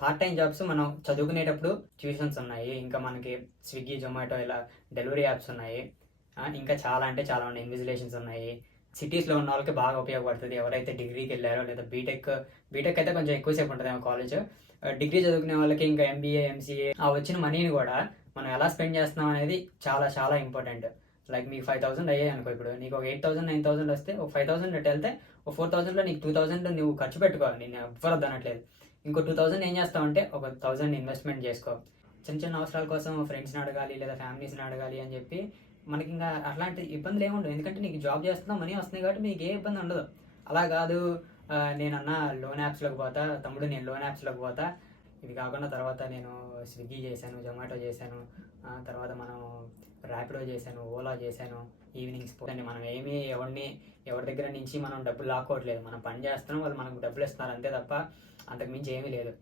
Part time jobs మనం చదువుకునేటప్పుడు tuitions ఉన్నాయి. ఇంకా మనకి స్విగ్గీ, జొమాటో ఇలా డెలివరీ యాప్స్ ఉన్నాయి. ఇంకా చాలా అంటే చాలా ఉన్నాయి. ఇన్విజిలేషన్స్ ఉన్నాయి. సిటీస్లో ఉన్న వాళ్ళకి బాగా ఉపయోగపడుతుంది. ఎవరైతే డిగ్రీకి వెళ్ళారో లేదా బీటెక్ అయితే కొంచెం ఎక్కువసేపు ఉంటుంది కాలేజ్. డిగ్రీ చదువుకునే వాళ్ళకి ఇంకా ఎంబీఏ, ఎంసీఏ ఆ వచ్చిన మనీని కూడా మనం ఎలా స్పెండ్ చేస్తున్నాం అనేది చాలా చాలా ఇంపార్టెంట్. లైక్ మీకు 5,000 అయ్యాయి అనుకో, ఇప్పుడు నీకు ఒక 8,000, 9,000 వస్తే ఒక 5,000 అటు వెళ్తే ఒక 4,000లో నీకు 2,000 నువ్వు ఖర్చు పెట్టుకోవాలి. నేను ఎవ్వరు అనట్లేదు. ఇంకో 2,000 ఏం చేస్తావంటే ఒక 1,000 ఇన్వెస్ట్మెంట్ చేసుకో. చిన్న చిన్న అవసరాల కోసం ఫ్రెండ్స్ని అడగాలి లేదా ఫ్యామిలీస్ని అడగాలి అని చెప్పి మనకి ఇంకా అట్లాంటి ఇబ్బందులు ఏమి ఉండవు. ఎందుకంటే నీకు జాబ్ చేస్తున్నావు, మనీ వస్తుంది కాబట్టి మీకు ఏ ఇబ్బంది ఉండదు. అలా కాదు, నేనన్నా లోన్ యాప్స్లోకి పోతా, తమ్ముడు నేను లోన్ యాప్స్లోకి పోతా, ఇది కాకుండా తర్వాత నేను స్విగ్గీ చేశాను, జొమాటో చేశాను, తర్వాత మనం ర్యాపిడో చేశాను, ఓలా చేశాను, ఈవినింగ్స్ పోతే మనం ఏమీ ఎవరి దగ్గర నుంచి మనం డబ్బులు లాక్కోవట్లేదు. మనం పని చేస్తున్నాం, వాళ్ళు మనకు డబ్బులు ఇస్తున్నారు అంతే తప్ప అంతకుమించి ఏమీ లేదు.